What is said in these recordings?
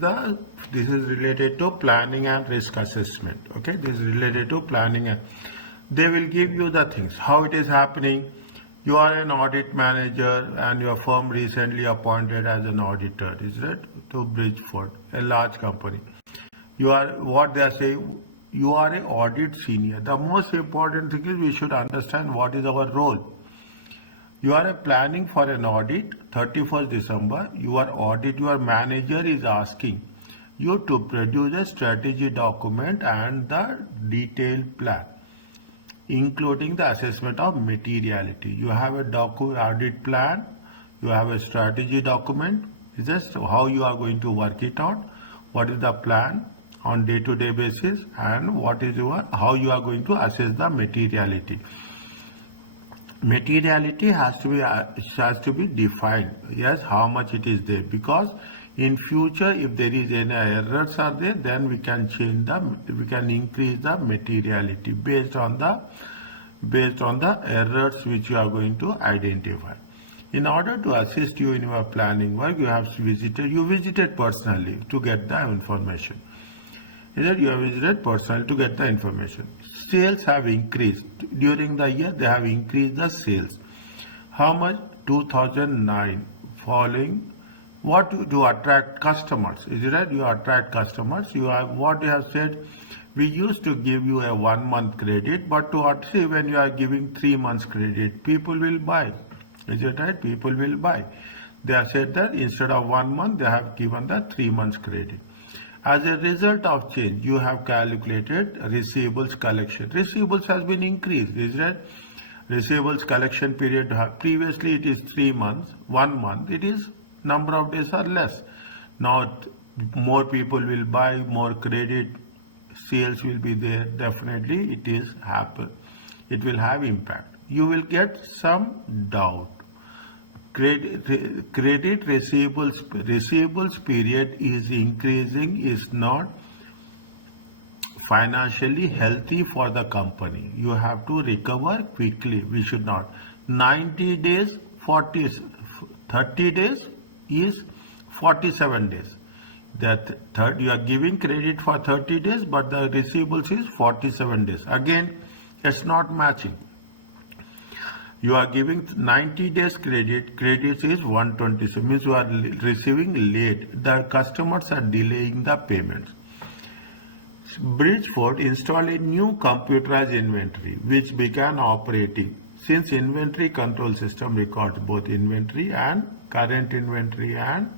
This is related to planning and risk assessment. Okay, this is related to planning and they will give you the things, how it is happening. You are an audit manager and your firm recently appointed as an auditor, is it, to Bridgford, a large company. You are, what they are saying, you are an audit senior. The most important thing is we should understand what is our role. You are planning for an audit, 31st December, your manager is asking you to produce a strategy document and the detailed plan, including the assessment of materiality. You have a audit plan, you have a strategy document, it's just how you are going to work it out, what is the plan on day-to-day basis, and what is how you are going to assess the materiality. Materiality has to be defined. Yes, how much it is there, because in future if there is any errors are there, then we can increase the materiality based on the errors which you are going to identify. In order to assist you in your planning work, you visited personally to get the information. You have visited personally to get the information. Sales have increased during the year. They have increased the sales. How much? 2009. Following, what to attract customers? Is it right? You attract customers. You have what you have said. We used to give you a 1 month credit, but to see when you are giving 3 months credit, people will buy. Is it right? People will buy. They have said that instead of 1 month, they have given the 3 months credit. As a result of change, you have calculated receivables collection. Receivables has been increased, is that? Receivables collection period, previously it is 3 months, 1 month, it is number of days are less. Now more people will buy, more credit, sales will be there, definitely it is happen. It will have impact. You will get some doubt. Credit receivables period is increasing, is not financially healthy for the company. You have to recover quickly. We should not. 90 days, 30 days is 47 days. That third, you are giving credit for 30 days, but the receivables is 47 days. Again, it's not matching. You are giving 90 days credit is 127, means you are receiving late. The customers are delaying the payments. Bridgford installed a new computerized inventory which began operating since inventory control system records both inventory and current inventory and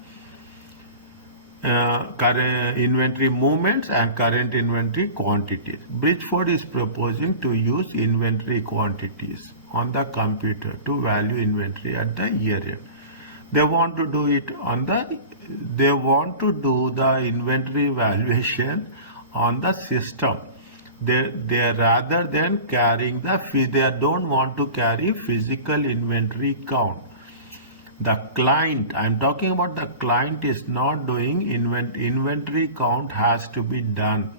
current inventory movements and current inventory quantities. Bridgford is proposing to use inventory quantities on the computer to value inventory at the year end. They want to do it on the inventory valuation on the system. They rather than carrying they don't want to carry physical inventory count. The client, I'm talking about the client, is not doing inventory count has to be done.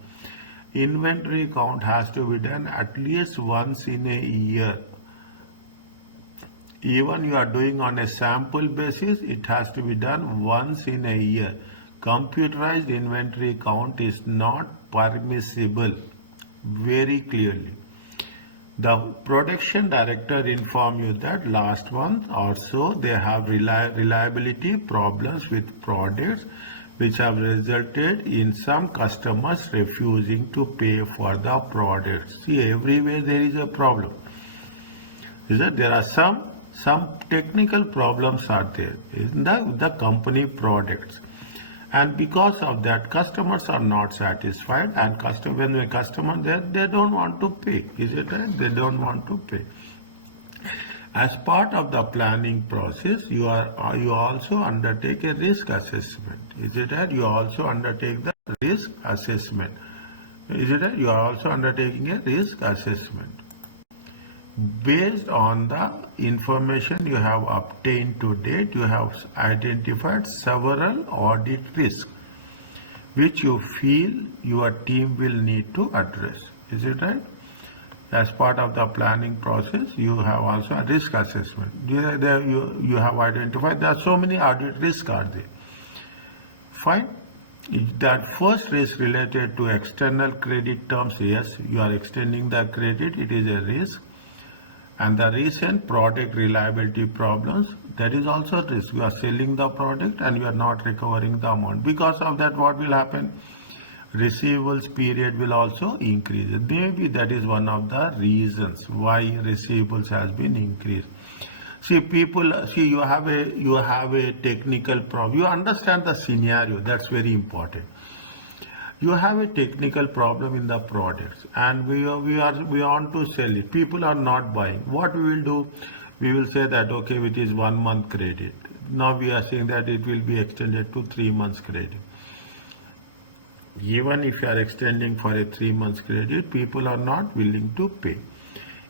Inventory count has to be done at least once in a year. Even you are doing on a sample basis, it has to be done once in a year. Computerized inventory count is not permissible, very clearly. The production director informed you that last month or so they have reliability problems with products which have resulted in some customers refusing to pay for the products. See, everywhere there is a problem. Is that there are some technical problems are there in the company products, and because of that customers are not satisfied, and when the customer they don't want to pay. Is it right? They don't want to pay. As part of the planning process, you also undertake a risk assessment. Is it right? You also undertake the risk assessment. Is it right? You are also undertaking a risk assessment. Based on the information you have obtained to date, you have identified several audit risks which you feel your team will need to address. Is it right? As part of the planning process, you have also a risk assessment. You have identified there are so many audit risks are there. Fine. That first risk related to external credit terms, yes, you are extending the credit, it is a risk. And the recent product reliability problems, that is also a risk. You are selling the product and you are not recovering the amount. Because of that, what will happen? Receivables period will also increase. Maybe that is one of the reasons why receivables has been increased. See, you have a technical problem. You understand the scenario. That's very important. You have a technical problem in the products, and we want to sell it. People are not buying. What we will do? We will say that okay, it is 1 month credit. Now we are saying that it will be extended to 3 months credit. Even if you are extending for a 3 months credit, people are not willing to pay.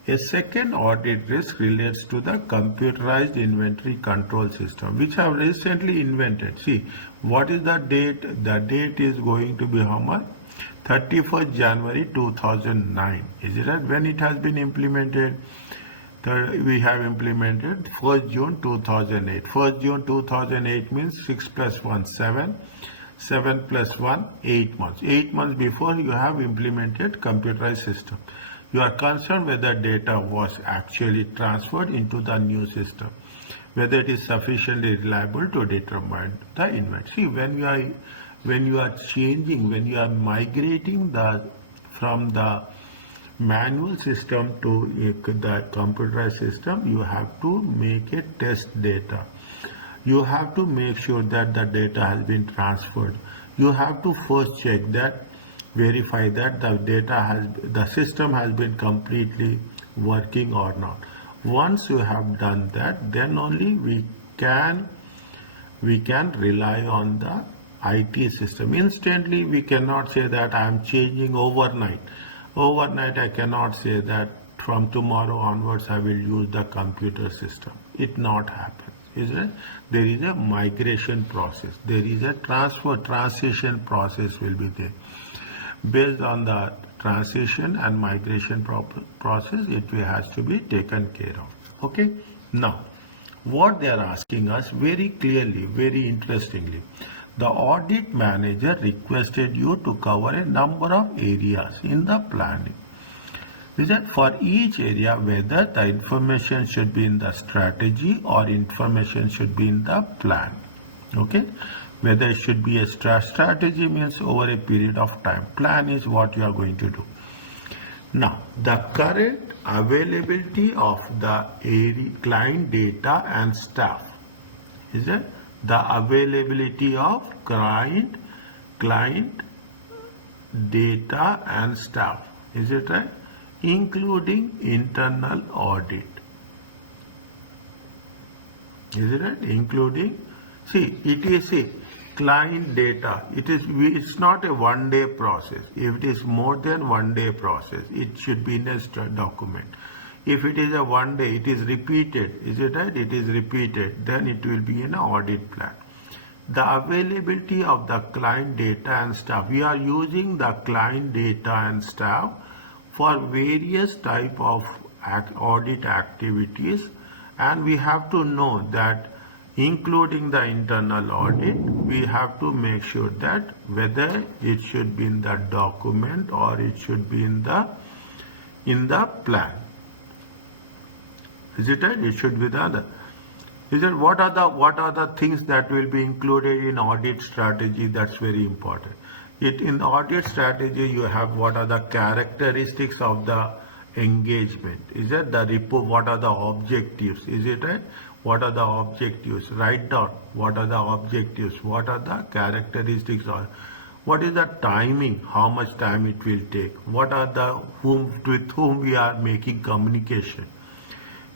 A second audit risk relates to the computerized inventory control system, which I have recently invented. See, what is the date? The date is going to be how much? 31st January 2009. Is it right? When it has been implemented? We have implemented 1st June 2008. 1st June 2008 means 6 plus 1, 7. 7 plus 1, 8 months. 8 months before you have implemented computerized system. You are concerned whether data was actually transferred into the new system, whether it is sufficiently reliable to determine the inventory. See, when you are changing, when you are migrating from the manual system to the computerized system, you have to make a test data. You have to make sure that the data has been transferred. You have to first check that, verify that the system has been completely working or not. Once you have done that, then only we can rely on the IT system. Instantly we cannot say that I am changing overnight. Overnight I cannot say that from tomorrow onwards I will use the computer system. It not happen. Is it? There is a migration process. There is a transition process will be there. Based on the transition and migration process, it has to be taken care of. Okay. Now, what they are asking us very clearly, very interestingly, the audit manager requested you to cover a number of areas in the planning. Is that for each area, whether the information should be in the strategy or information should be in the plan. Okay. Whether it should be a strategy means over a period of time. Plan is what you are going to do. Now, the current availability of the client data and staff. Is it? The availability of client data and staff. Is it right? Including internal audit. Is it right? Including, see, it is a client data. It's not a one-day process. If it is more than 1 day process, it should be in a document. If it is a 1 day, it is repeated. Is it right? It is repeated. Then it will be in an audit plan. The availability of the client data and staff. We are using the client data and staff for various type of audit activities, and we have to know that including the internal audit, we have to make sure that whether it should be in the document or it should be in the plan. Is it right? It should be the other. Is it what are the things that will be included in audit strategy? That's very important. In the audit strategy, you have what are the characteristics of the engagement. Is it the report? What are the objectives? Is it right? What are the objectives? Write down what are the objectives, what are the characteristics, or what is the timing, how much time it will take, what are the with whom we are making communication.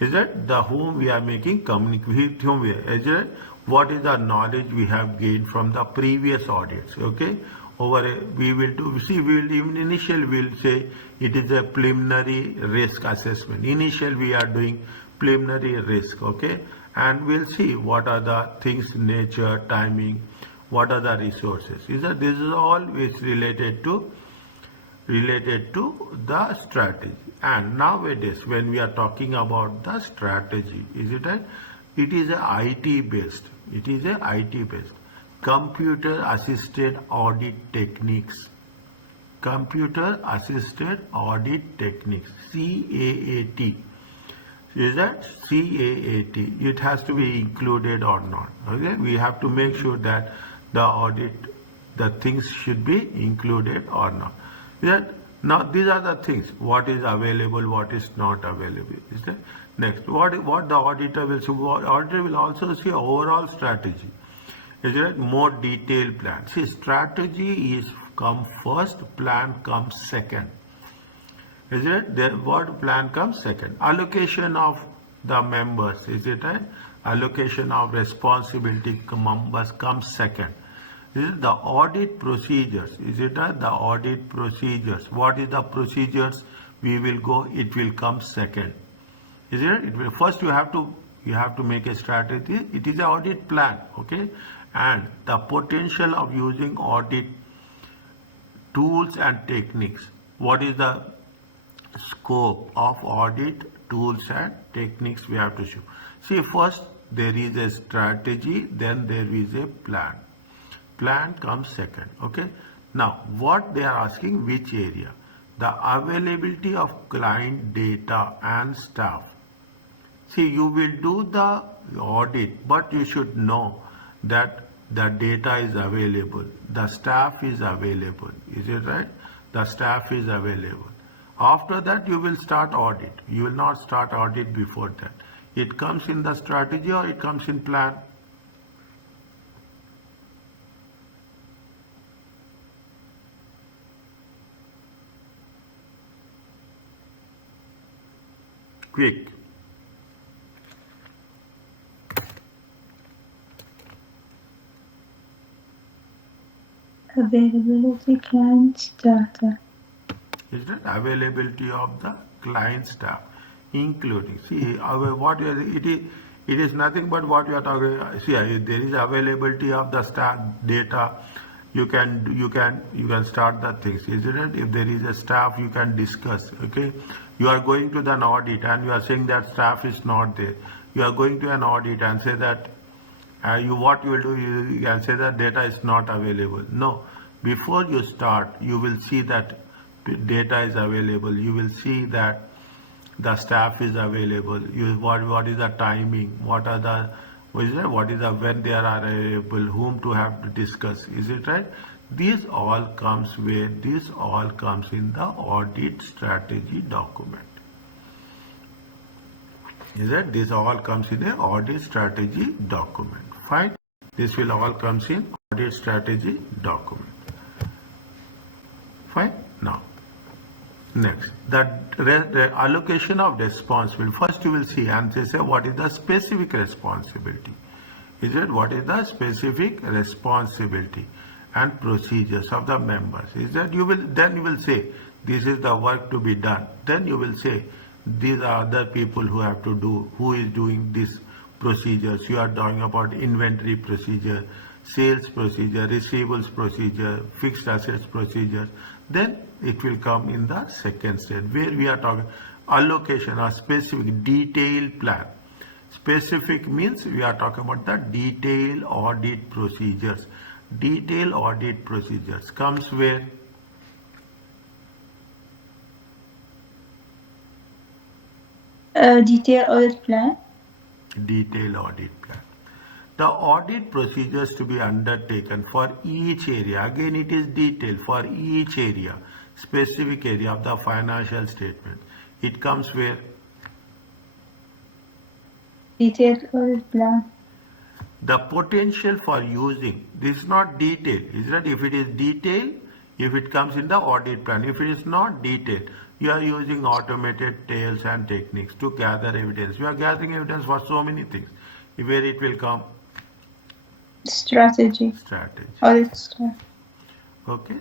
Is it the whom we are making communication, with whom we are, is it what is the knowledge we have gained from the previous audits. Okay, we will say it is a preliminary risk assessment. Initial we are doing preliminary risk. Okay, and we'll see what are the things, nature, timing, what are the resources. This is all which related to the strategy. And nowadays when we are talking about the strategy, is it right? It is a IT based. computer assisted audit techniques. Computer assisted audit techniques, CAAT. Is that CAAT? It has to be included or not. Okay, we have to make sure that the audit, the things should be included or not. Is that? Now these are the things. What is available, what is not available. Is that? Next, what the auditor will see? Auditor will also see overall strategy. Is it more detailed plan? See, strategy is come first, plan comes second. Is it? The what plan comes second? Allocation of the members. Is it right? Allocation of responsibility members comes second. This is the audit procedures. Is it right? The audit procedures. What is the procedures? We will go. It will come second. Is it? It will first. You have to make a strategy. It is an audit plan. Okay, and the potential of using audit tools and techniques. What is the scope of audit tools and techniques we have to show? See, first there is a strategy, then there is a plan. Plan comes second. Okay. Now, what they are asking, which area? The availability of client data and staff. See, you will do the audit, but you should know that the data is available, the staff is available. Is it right? The staff is available. After that, you will start audit. You will not start audit before that. It comes in the strategy or it comes in plan. Quick. Availability client's data. Is that availability of the client's data, including, see, what it is nothing but what you are talking. See, there is availability of the staff data. You can start the things, isn't it? If there is a staff, you can discuss. Okay, you are going to an audit and you are saying that staff is not there. You are going to an audit and say that what you will do, you can say that data is not available. No, before you start, you will see that data is available. You will see that the staff is available. What is the timing? What is the when they are available? Whom to have to discuss? Is it right? This all comes where? This all comes in the audit strategy document. Is that? This all comes in an audit strategy document. Fine. This will all comes in audit strategy document. Fine. Now, next, the allocation of responsibility. First, you will see and they say what is the specific responsibility. Is it? What is the specific responsibility and procedures of the members? Is that you will say this is the work to be done. Then you will say these are other people who have to do, who is doing this procedures. You are talking about inventory procedure, sales procedure, receivables procedure, fixed assets procedure. Then it will come in the second stage where we are talking allocation or specific detailed plan. Specific means we are talking about the detailed audit procedures. Detailed audit procedures comes where? Detailed audit plan. Detailed audit plan. The audit procedures to be undertaken for each area. Again, it is detailed for each area, specific area of the financial statement. It comes where? Detailed audit plan. The potential for using, this is not detailed. Is that if it is detailed, if it comes in the audit plan. If it is not detailed, you are using automated tools and techniques to gather evidence. You are gathering evidence for so many things. Where it will come? Strategy. Strategy. Audit strategy. Okay.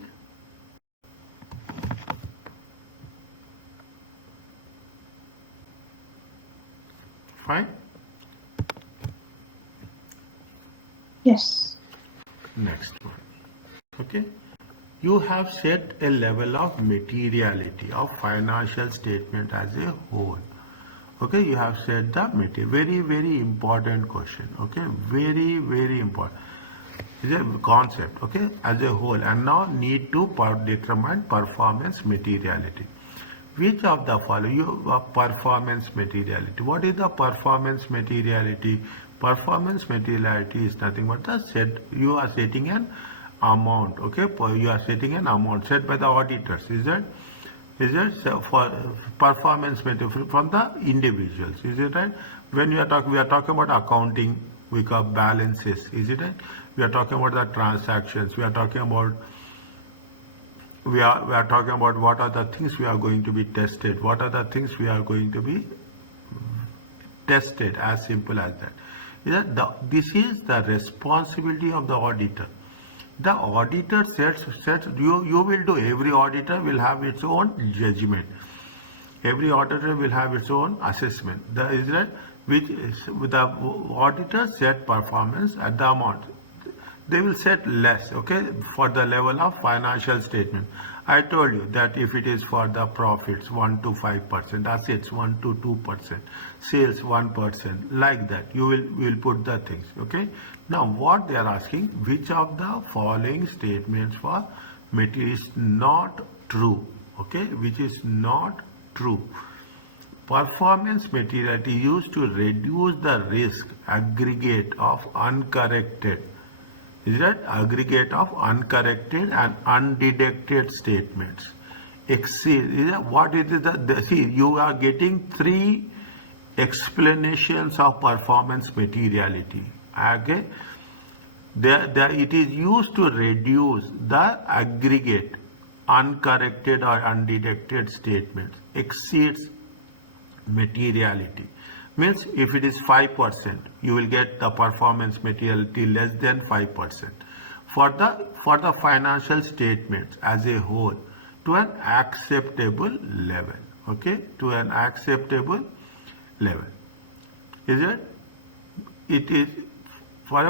Fine. Yes. Next one. Okay. You have set a level of materiality of financial statement as a whole. Okay, you have set the material. Very, very important question. Okay, very, very important. is a concept, okay, as a whole, and now need to determine performance materiality. Which of the following performance materiality? What is the performance materiality? Performance materiality is nothing but the set. You are setting an amount, okay? You are setting an amount set by the auditors. Is it? Is it for performance materiality from the individuals? Is it right? When we are talking about accounting, we call balances. Is it right? We are talking about the transactions. We are talking about what are the things we are going to be tested, what are the things we are going to be tested, as simple as that. This is the responsibility of the auditor. The auditor sets you will do, every auditor will have its own judgment, every auditor will have its own assessment. Is that which is, the auditor set performance at the amount. They will set less, okay, for the level of financial statement. I told you that if it is for the profits 1 to 5%, assets 1 to 2%, sales 1%, like that, you will put the things, okay. Now what they are asking, which of the following statements for material is not true, okay, which is not true. Performance materiality used to reduce the risk aggregate of uncorrected, is that aggregate of uncorrected and undetected statements. Exceed, what it is see, you are getting 3 explanations of performance materiality. Okay, it is used to reduce the aggregate uncorrected or undetected statements. Exceeds materiality means if it is 5%, you will get the performance materiality less than 5%. For the financial statements as a whole, to an acceptable level, okay, to an acceptable level. Is it? It is for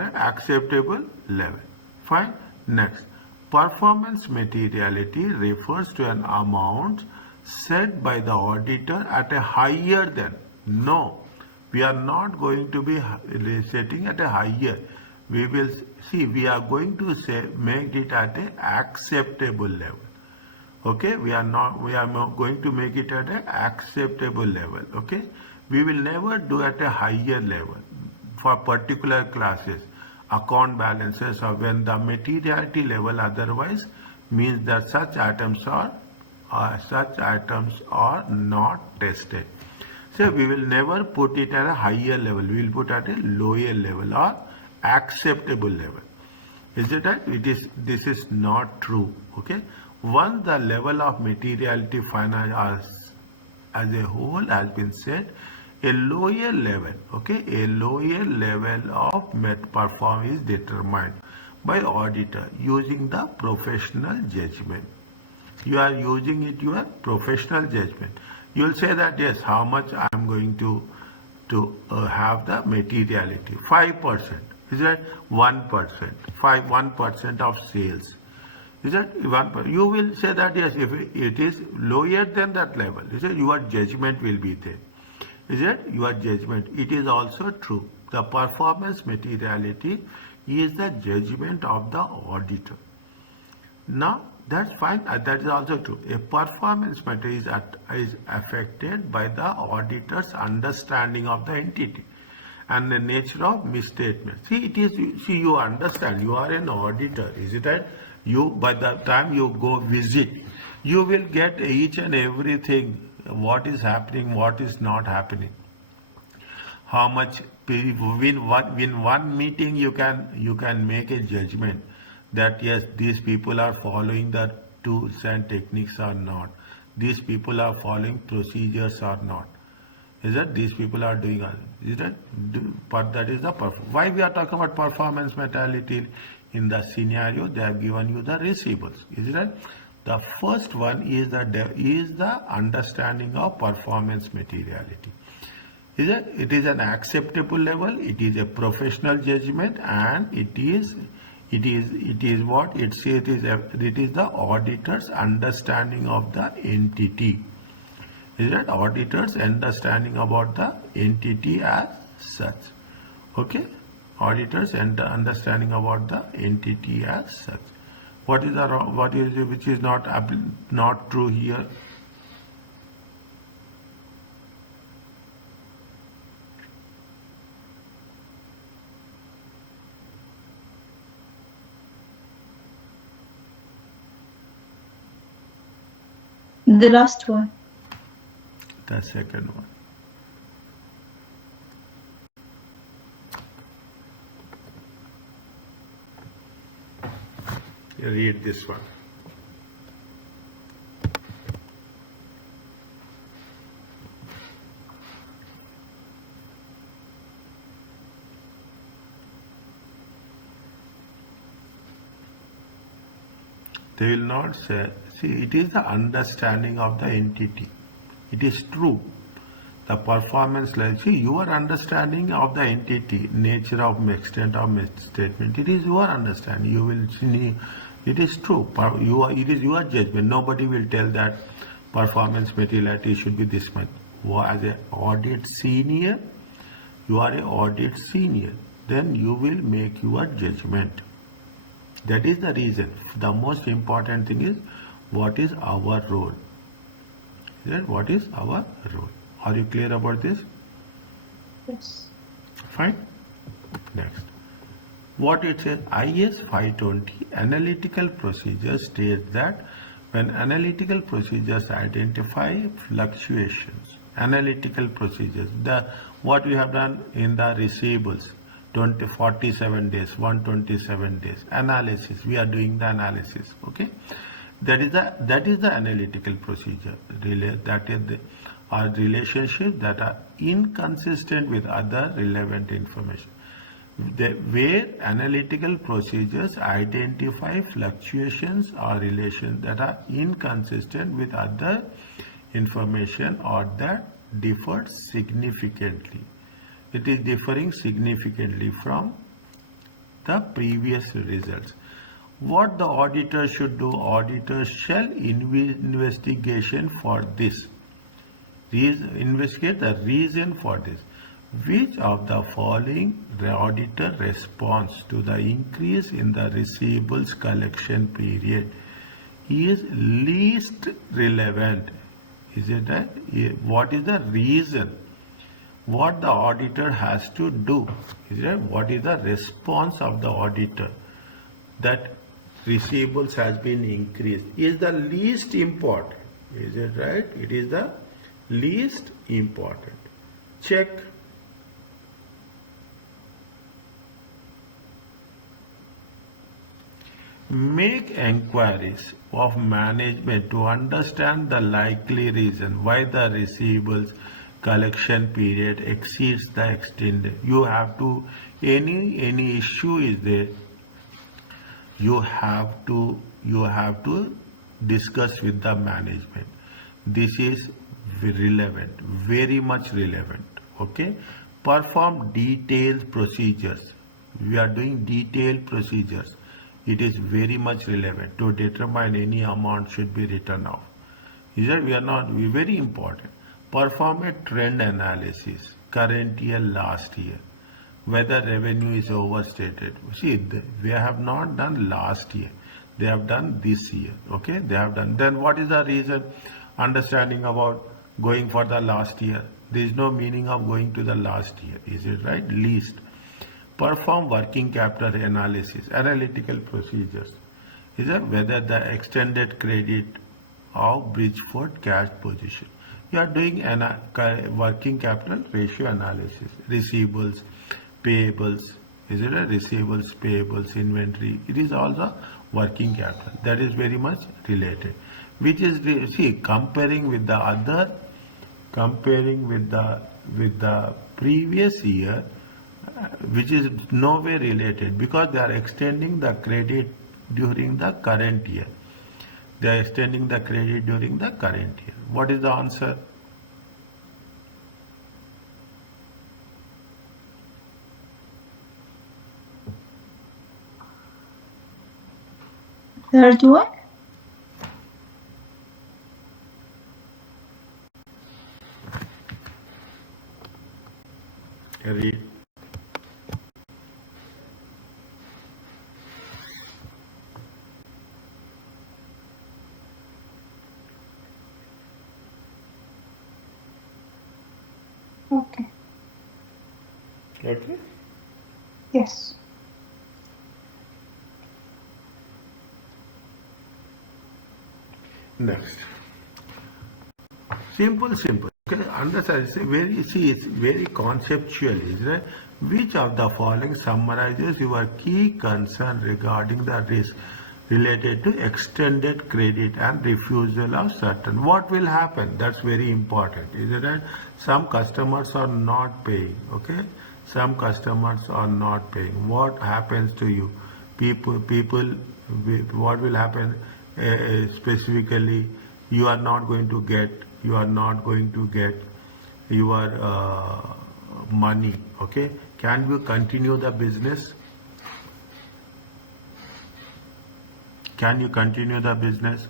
an acceptable level. Fine. Next, performance materiality refers to an amount set by the auditor at a higher than. No, we are not going to be setting at a higher. We will see, we are going to make it at a acceptable level. Okay, we are going to make it at a acceptable level. Okay, we will never do at a higher level for particular classes, account balances, or when the materiality level otherwise means that such items are not tested. So we will never put it at a higher level. We will put at a lower level or acceptable level. Is it right? This is not true. Okay. Once the level of materiality finance as a whole has been set, a lower level, okay, a lower level of performance is determined by auditor using the professional judgment. You are using it your professional judgment. You will say that yes, how much I am going to have the materiality. 5%. Is that 1%? 1% of sales. Is that 1%? You will say that yes, if it is lower than that level, is it, your judgment will be there. Is it your judgment? It is also true. The performance materiality is the judgment of the auditor. Now that's fine. That is also true. A performance matter is affected by the auditor's understanding of the entity and the nature of misstatement. See, you understand. You are an auditor, is it right? You, by the time you go visit, you will get each and everything. What is happening? What is not happening? How much? In one meeting, you can make a judgment that yes, these people are following the tools and techniques or not. These people are following procedures or not. Is that these people are doing? Is that? But that is the why we are talking about performance materiality. In the scenario, they have given you the receivables. Is that? The first one is the understanding of performance materiality. Is that? It is an acceptable level. It is a professional judgment, and it is what it says. It is the auditor's understanding of the entity. Is that auditor's understanding about the entity as such? Okay. auditors and the understanding about the entity as such. What is the what is which is not true here? The last one. The second one. Read this one. They will not say, see, it is the understanding of the entity. It is true. The performance, like, see, your understanding of the entity, nature of extent of statement, it is your understanding. You will see, it is true. It is your judgment. Nobody will tell that performance materiality should be this much. As an audit senior, you are an audit senior. Then you will make your judgment. That is the reason. The most important thing is what is our role. What is our role? Are you clear about this? Yes. Fine. Next. What it says, IS 520 analytical procedure states that when analytical procedures identify fluctuations, analytical procedures, what we have done in the receivables, 47 days, 127 days, analysis, we are doing the analysis, okay? That is the analytical procedure. That is our relationships that are inconsistent with other relevant information. Where analytical procedures identify fluctuations or relations that are inconsistent with other information or that differ significantly. It is differing significantly from the previous results. What the auditor should do? Auditor shall investigation for this. Investigate the reason for this. Which of the following the auditor response to the increase in the receivables collection period is least relevant? Is it right? What is the reason? What the auditor has to do? Is it right? What is the response of the auditor that receivables has been increased? Is the least important? Is it right? It is the least important. Check. Make enquiries of management to understand the likely reason why the receivables collection period exceeds the extended. You have to, any issue is there, you have to discuss with the management. This is relevant, very much relevant. Okay, perform detailed procedures. We are doing detailed procedures. It is very much relevant to determine any amount should be written off. Is that we are not very important. Perform a trend analysis, current year, last year, whether revenue is overstated. See, we have not done last year. They have done this year. Okay, they have done. Then what is the reason? Understanding about going for the last year. There is no meaning of going to the last year. Is it right? Least. Perform working capital analysis, analytical procedures. Is that whether the extended credit of Bridgford cash position. You are doing working capital ratio analysis, receivables, payables. Is it a receivables, payables, inventory? It is also working capital. That is very much related. Which is, see, comparing with the previous year, which is nowhere related because they are extending the credit during the current year. They are extending the credit during the current year. What is the answer? Third one. Read. Okay. Okay. Yes. Next. Simple. Okay, understand. It's very conceptual, isn't it? Which of the following summarizes your key concern regarding the risk related to extended credit and refusal of certain? What will happen? That's very important, isn't it? Some customers are not paying. Okay, some customers are not paying. What happens to you? People. What will happen specifically? You are not going to get your money. Okay, can you continue the business? Can you continue the business?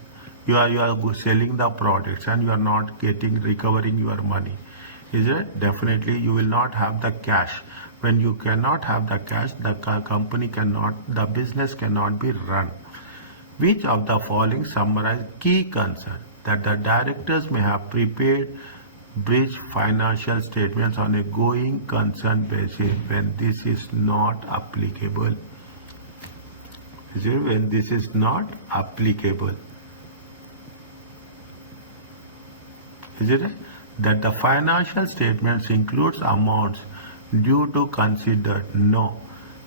You are selling the products and you are not recovering your money, is it? Definitely you will not have the cash. When you cannot have the cash, the business cannot be run. Which of the following summarize key concern that the directors may have prepared bridge financial statements on a going concern basis when this is not applicable? When this is not applicable, is it that the financial statements includes amounts due to considered? No.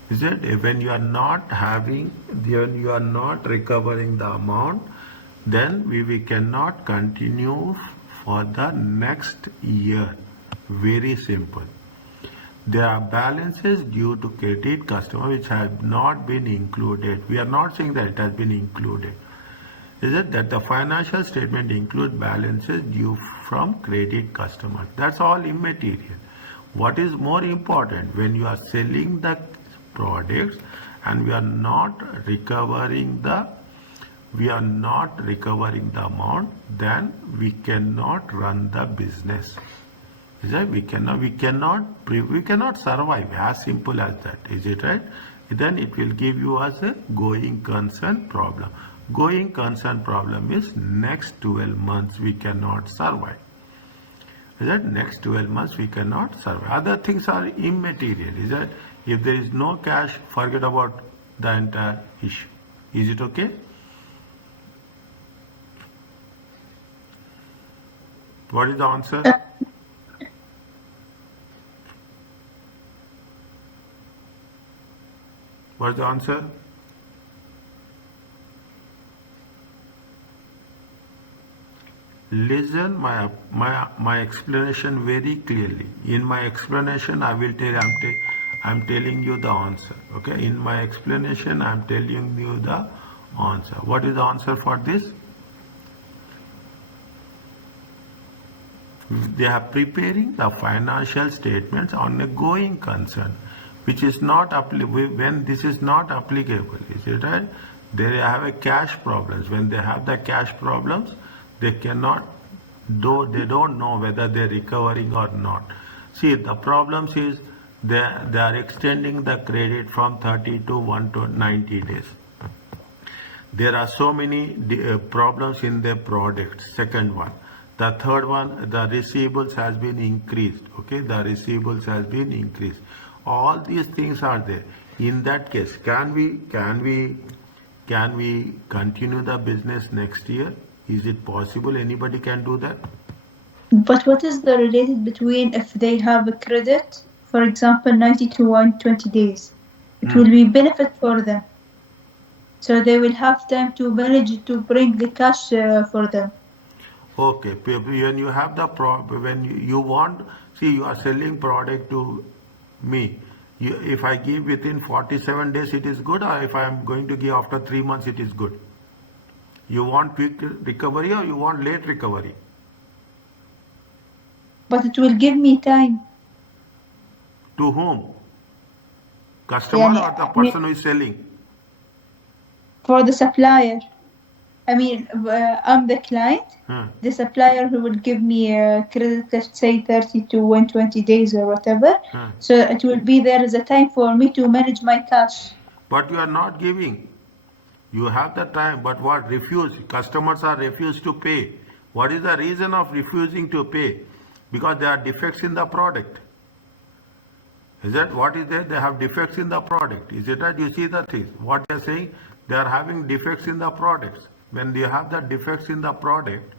Is it when you are not recovering the amount, then we cannot continue for the next year. Very simple. There are balances due to credit customer which have not been included. We are not saying that it has been included. Is it that the financial statement includes balances due from credit customers? That's all immaterial. What is more important, when you are selling the products and we are not recovering the amount, then we cannot run the business. Is that we cannot survive, as simple as that. Is it right? Then it will give you as a going concern problem. Going concern problem is next 12 months we cannot survive. Is that next 12 months we cannot survive. Other things are immaterial. Is that if there is no cash, forget about the entire issue. Is it okay? What is the answer? What's the answer? Listen my explanation very clearly. In my explanation, I'm telling you the answer. Okay. In my explanation, I'm telling you the answer. What is the answer for this? They are preparing the financial statements on a going concern, which is not when this is not applicable. Is it right? They have a cash problems. When they have the cash problems, they cannot they don't know whether they're recovering or not. See, the problems is they are extending the credit from 30 to 190 days. There are so many problems in their products. Second one. The third one, the receivables has been increased. Okay, the receivables has been increased. All these things are there. In that case, can we continue the business next year? Is it possible? Anybody can do that? But what is the related between if they have a credit, for example, 90 to 120 days? It will be benefit for them. So they will have time to manage to bring the cash for them. Okay, when you have the when you want, see, you are selling product to me. If I give within 47 days, it is good, or if I am going to give after 3 months, it is good. You want quick recovery or you want late recovery? But it will give me time. To whom? Customer or the person who is selling? For the supplier. I mean, I'm the client. The supplier who will give me a credit, let's say 30 to 120 days or whatever. So it will be there as a time for me to manage my cash. But you are not giving. You have the time, but what? Refuse. Customers are refused to pay. What is the reason of refusing to pay? because there are defects in the product. Is that what is there? They have defects in the product. Is it right? You see the things. What they are saying, they are having defects in the products. When you have the defects in the product,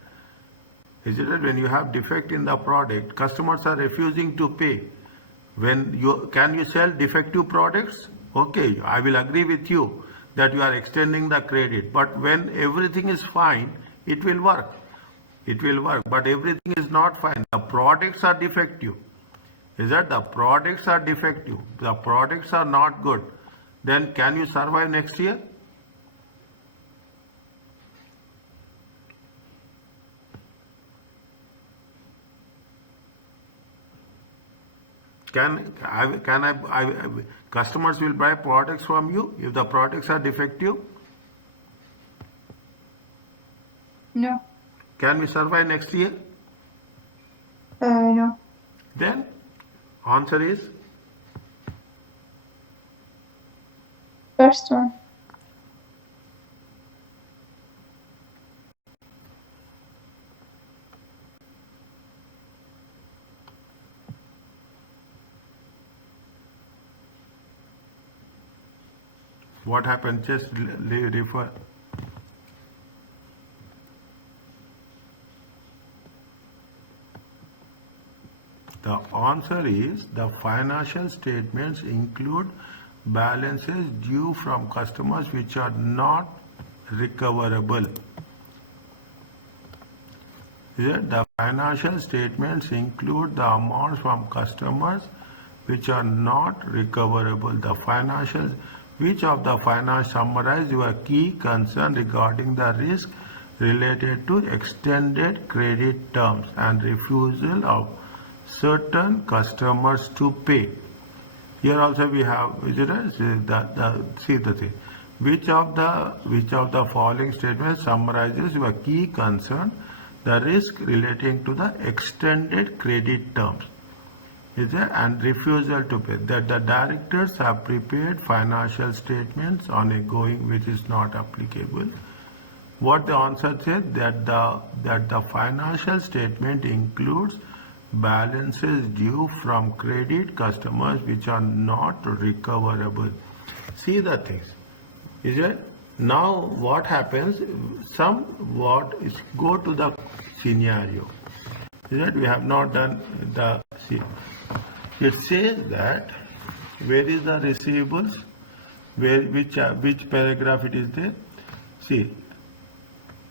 is it right? When you have defect in the product, customers are refusing to pay. Can you sell defective products? Okay, I will agree with you that you are extending the credit. But when everything is fine, it will work. It will work. But everything is not fine. The products are defective. Is that the products are defective? The products are not good. Then can you survive next year? Customers will buy products from you if the products are defective? No. Can we survive next year? No. Then answer is first one. What happened? Just refer. The answer is the financial statements include balances due from customers which are not recoverable. The financial statements include the amounts from customers which are not recoverable. Which of the finance summarize your key concern regarding the risk related to extended credit terms and refusal of certain customers to pay? Here also we have, see the thing. Which of the following statements summarizes your key concern, the risk relating to the extended credit terms? Is there and refusal to pay, that the directors have prepared financial statements on a going which is not applicable? What the answer said, that the financial statement includes balances due from credit customers which are not recoverable. See the things. Is it? Now what happens? Go to the scenario. Is that we have not done the see. It says that where is the receivables? Which paragraph it is there? See,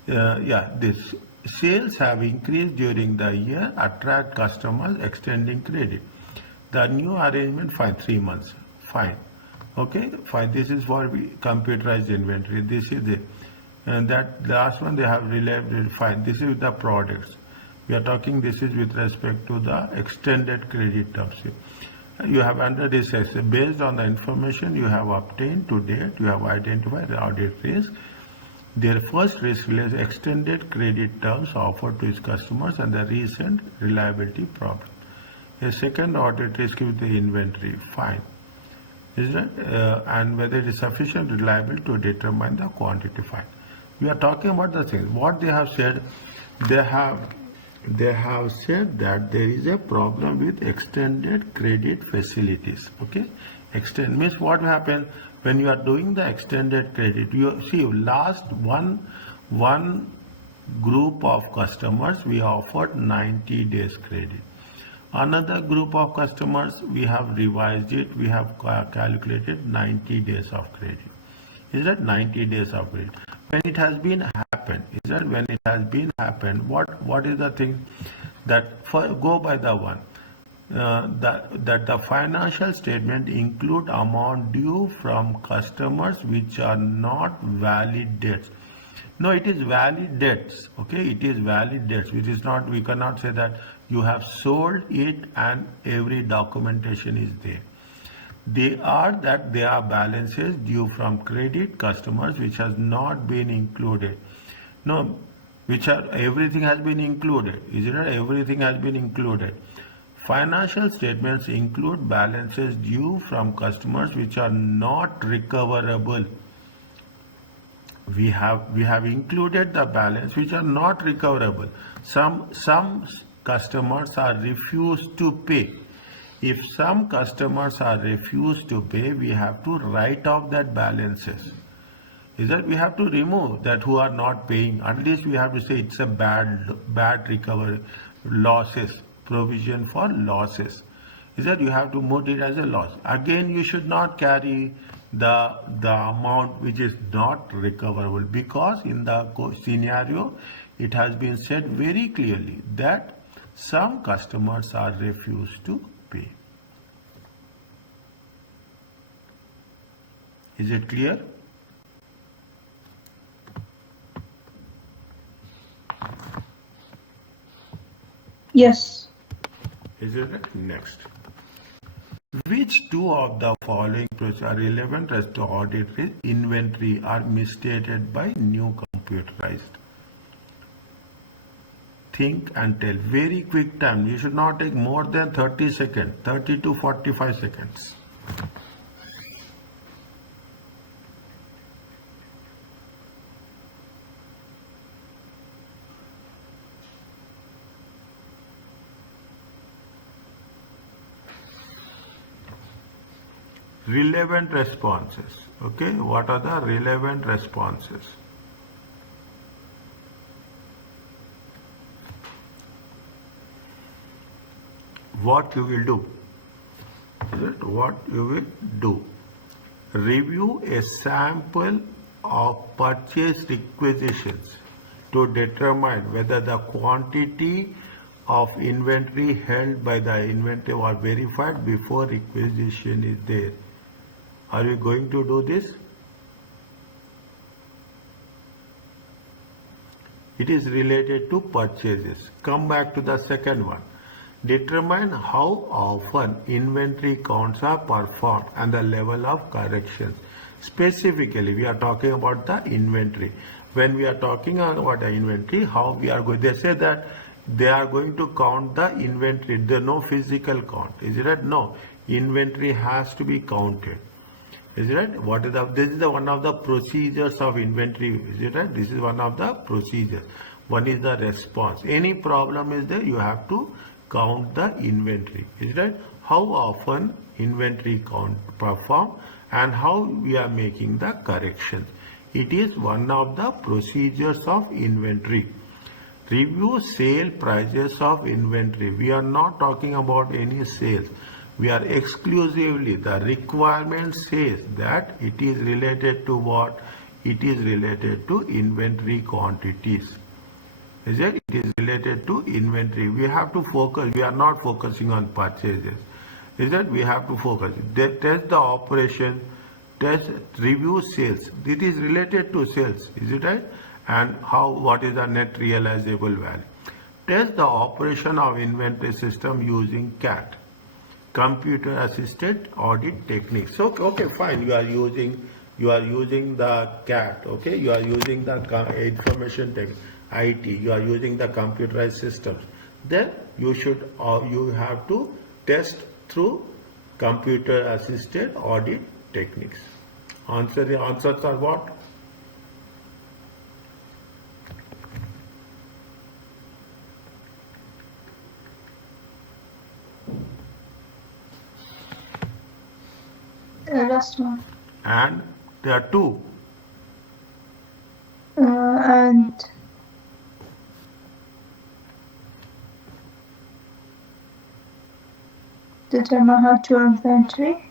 this sales have increased during the year, attract customers, extending credit. The new arrangement, fine, 3 months, fine. Okay, fine. This is for computerized inventory. This is it, and that last one they have reliable, fine. This is the products. We are talking, this is with respect to the extended credit terms. You have under this section, based on the information you have obtained to date, you have identified the audit risk. Their first risk is extended credit terms offered to its customers and the recent reliability problem. A second audit risk with the inventory, fine. Is that and whether it is sufficient reliable to determine the quantity, fine. We are talking about the things. What they have said, they have said that there is a problem with extended credit facilities. Okay, extend means what happens when you are doing the extended credit. You see, last one group of customers we offered 90 days credit. Another group of customers we have revised it. We have calculated 90 days of credit. Is that 90 days of credit? When it has been happened, is that when it has been happened, what is the thing that go by the one that the financial statement include amount due from customers which are not valid debts. No, it is valid debts. Okay, it is valid debts, which is not, we cannot say that you have sold it and every documentation is there. They are balances due from credit customers which has not been included. No, everything has been included. Is it not? Everything has been included. Financial statements include balances due from customers which are not recoverable. We have included the balance which are not recoverable. Some customers are refused to pay. If some customers are refused to pay, we have to write off that balances. Is that we have to remove that who are not paying. At least we have to say it's a bad recovery, losses, provision for losses. Is that you have to note it as a loss. Again, you should not carry the amount which is not recoverable, because in the scenario it has been said very clearly that some customers are refused to pay. Is it clear? Yes. Is it right? Next. Which two of the following processes are relevant as to audit risk? Inventory are misstated by new computerized. Think and tell. Very quick time. You should not take more than 30 seconds, 30 to 45 seconds. Relevant responses. Okay, what are the relevant responses? What you will do? Is it what you will do? Review a sample of purchase requisitions to determine whether the quantity of inventory held by the inventory was verified before requisition is there. Are you going to do this? It is related to purchases. Come back to the second one. Determine how often inventory counts are performed and the level of corrections. Specifically, we are talking about the inventory. When we are talking about the inventory, how we are going, they say that they are going to count the inventory. There is no physical count. Is it right? No. Inventory has to be counted. Is it right? What is this is one of the procedures of inventory. Is it right? This is one of the procedures. One is the response. Any problem is there, you have to count the inventory. Is it right? How often inventory count perform and how we are making the corrections. It is one of the procedures of inventory. Review sale prices of inventory. We are not talking about any sales. We are exclusively, the requirement says that it is related to what? It is related to inventory quantities. Is it? It is related to inventory. We have to focus. We are not focusing on purchases. Is that we have to focus. They test the operation, test, review sales. It is related to sales. Is it right? And how, what is the net realizable value? Test the operation of inventory system using CAT, computer assisted audit techniques. So okay, fine, you are using the CAT, okay, you are using the information tech, IT, you are using the computerized systems. Then you should you have to test through computer assisted audit techniques. The answers are what? Last one. And there are two. And determine how to inventory.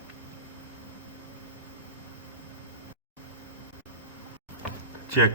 Check.